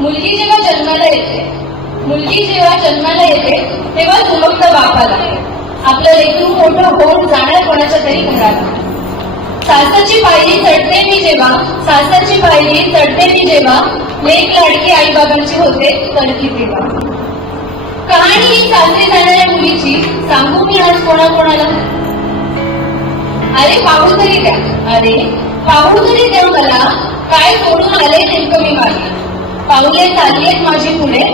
मुलगी जेव्हा जन्माला येते मुलगी जेव्हा जन्माला येते तेव्हा दुमकतं बापाला. आपलं लेकरू मोठं होऊन जाणार कोणाच्या तरी घरात. सासाची पायरी चढते मी जेव्हा सासाची पायरी चढते मी जेव्हा लेक लाडकी आई बाबांची होते तडकी तेव्हा. कहाणी ही सासरी जाणाऱ्या मुलीची सांगू मी आज कोणाकोणाला? अरे पाहू तरी द्या अरे पाहू तरी द्या मला. काय सोडून आले नेमकं मी मागे? पाऊले चालली माझी पुढे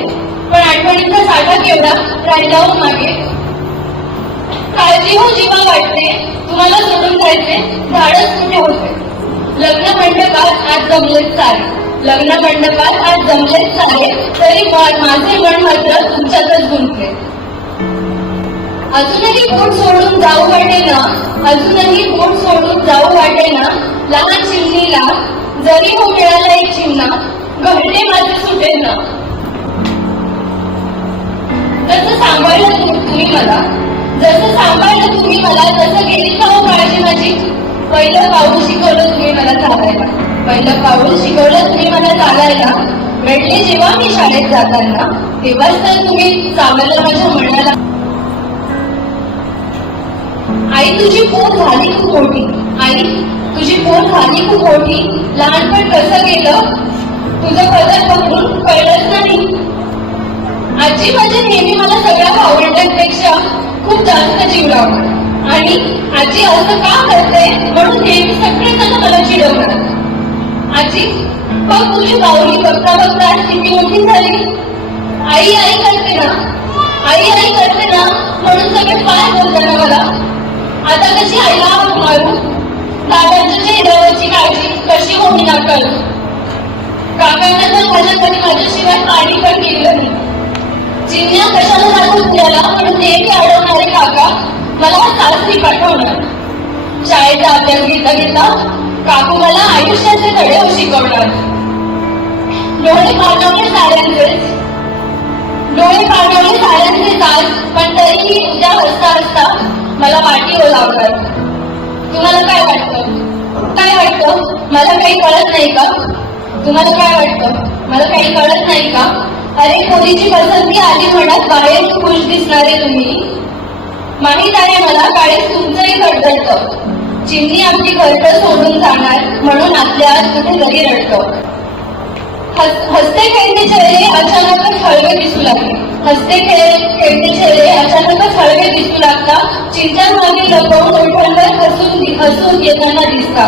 पण आठवणीचा साठा केवढा राहिला मागे? काळजी हो जीवा वाटते. तुम्हाला सोडून जायचे झाडच कुठे होते? लग्न मंडपात आज जमलेच चाले लग्न मंडपात आज जमलेच चाले तरी मा- माझे मन मात्र तुमच्यातच गुंतले. अजूनही पोट सोडून जाऊ वाटेना? अजूनही पोट सोडून जाऊ वाटेना? लहान चिमणीला जरी हो मिळाला एक चिमणा घडले माझे सुटेल ना जसं सांभाळलं तुम्ही मला जसं सांभाळलं तुम्ही मला तसं गेली का हो काळजी माझी? पहिलं पाऊल शिकवलं तुम्ही मला चालायला. पहिलं पाऊल शिकवलं तुम्ही मला चालायला. भेटले जेव्हा मी शाळेत जाताना तेव्हाच तर तुम्ही चावलं माझ्या मनाला आई तुझी पोर झाली खूप मोठी. आई तुझी पोर झाली खूप मोठी. लहानपण कसं गेलं तुझं वजन बघून कळलंच नाही. आजी माझी नेहमी मला सगळ्या भावंडांपेक्षा खूप जास्त जीव लावणार आणि आजी असं का करते म्हणून नेहमी सगळेजण मला चिडवणार आजी बघ तुझी बावली बघता बघता किती मोठी झाली. आई आई करते ना. आई आई करते ना म्हणून सगळे पाय बोलताना मला. आता कशी आईला मारू? चेहऱ्यावरची कशी होती ना काकांना तर माझ्यासाठी माझ्याशिवाय पाणी पण गेलं नाही. चिमण्या कशाला दाखवून द्याला म्हणून नेहमी अडवणारे काका मला सासरी पाठवणार. शाळेचा अभ्यास घेता घेता काकू मला आयुष्याचे धडे शिकवणार. डोळे पाठवले साऱ्यांचेच डोळे पाठवले साऱ्यांचे तास पण तरीही उद्या हसता हसता मला पाठी ओलावणार तुम्हाला काय वाटतं? काही कळत नाही का? तुम्हाला काय वाटतं? मला काही कळत नाही का? अरे खोलीची पसंती आली म्हणत बाहेर खुश दिसणारे तुम्ही. माहीत आहे मला काळीस तुमचंही गडगडतं चिमणी आपली घरटं सोडून जाणार म्हणून आपल्या आज कुठे रडतं. हसते खेळते चेहरे अचानकच हळवे दिसू लागले. हसते खेळ खेळते चेहरे अचानकच हळवे दिसू लागता. चिंता मागे लपवून ओठांवर हसून हसून येताना दिसता.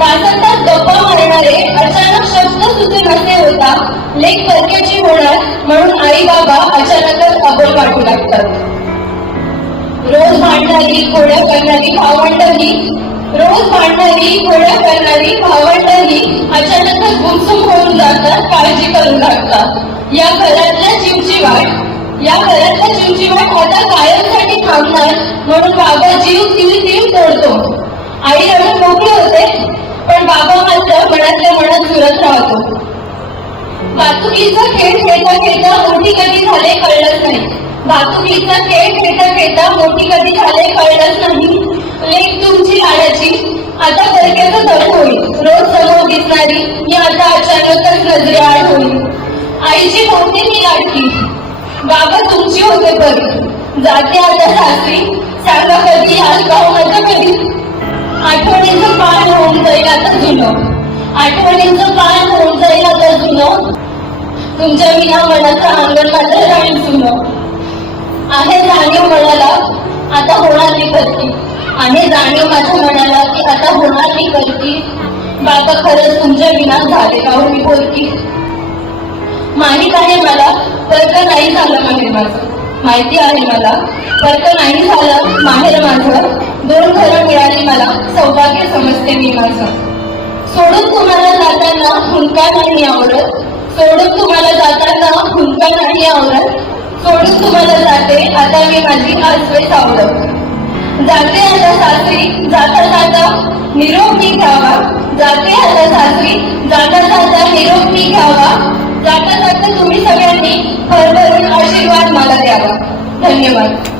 तासन तास गप्पा मारणारे अचानक शब्द सुचे नसे होता. लेख परक्याची होणार म्हणून आई बाबा अचानकच अबोल वाटू लागतात. रोज भांडणारी खोड्या करणारी भावंडली रोज भांडणारी खोड्या करणारी भावंडली अचानकच गुमसुम होऊन जातात काळजी करू लागतात. या घरातल्या जीवची वाट या घरातल्या जीवची आता कायमसाठी थांबणार म्हणून बाबा जीव तीव तीव तोडतो. आई रडून मोकळे होते. पण बाबा मात्र मनातल्या मनात झुरत राहतो. वाहतुकीचा खेळ खेळता खेळता मोठी कधी झाले कळलंच नाही. वाहतुकीचा खेळ खेळता खेळता मोठी कधी झाले कळलंच नाही. लेख तुमची लाडाची आता परक्याचं दर होईल. रोज समोर दिसणारी मी आता अचानकच नजरेआड होईल. आईची होते मी लाडकी. बाबा तुमची होते बरी. जाते आता सासरी सांगा कधी आज भाऊ माझ्या कधी आठवणींचं पान होऊन जाईल आता जुनं. आठवणींचं पान होऊन जाईल आता जुनं. तुमच्या विना मनाचं अंगण माझं राहील जुनं. आहे जाणीव मनाला आता होणार ती करती आहे जाणीव माझ्या मनाला की आता होणार ती करती बाबा खरंच तुमच्या विना झाले का हो मी बोलती? माहीत आहे मला तर्क नाही झालं माहेर माझं. माहिती आहे मला तर्क नाही झालं माहेर माझं. दोन घरं मिळाली मला. सौभाग्य समजते मी माझं. सोडून तुम्हाला जाताना हुंका नाही आवडत. सोडून तुम्हाला जाताना हुंका नाही आवडत. सोडून तुम्हाला जाते आता मी माझी आसवे सावडत जाते आता सासरी जाता जाता निरोप मी घ्यावा. जाते आता सासरी जाता जाता निरोप मी घ्यावा. जाता जाता तुम्ही सगळ्यांनी भरभरून आशीर्वाद मला द्यावा. धन्यवाद.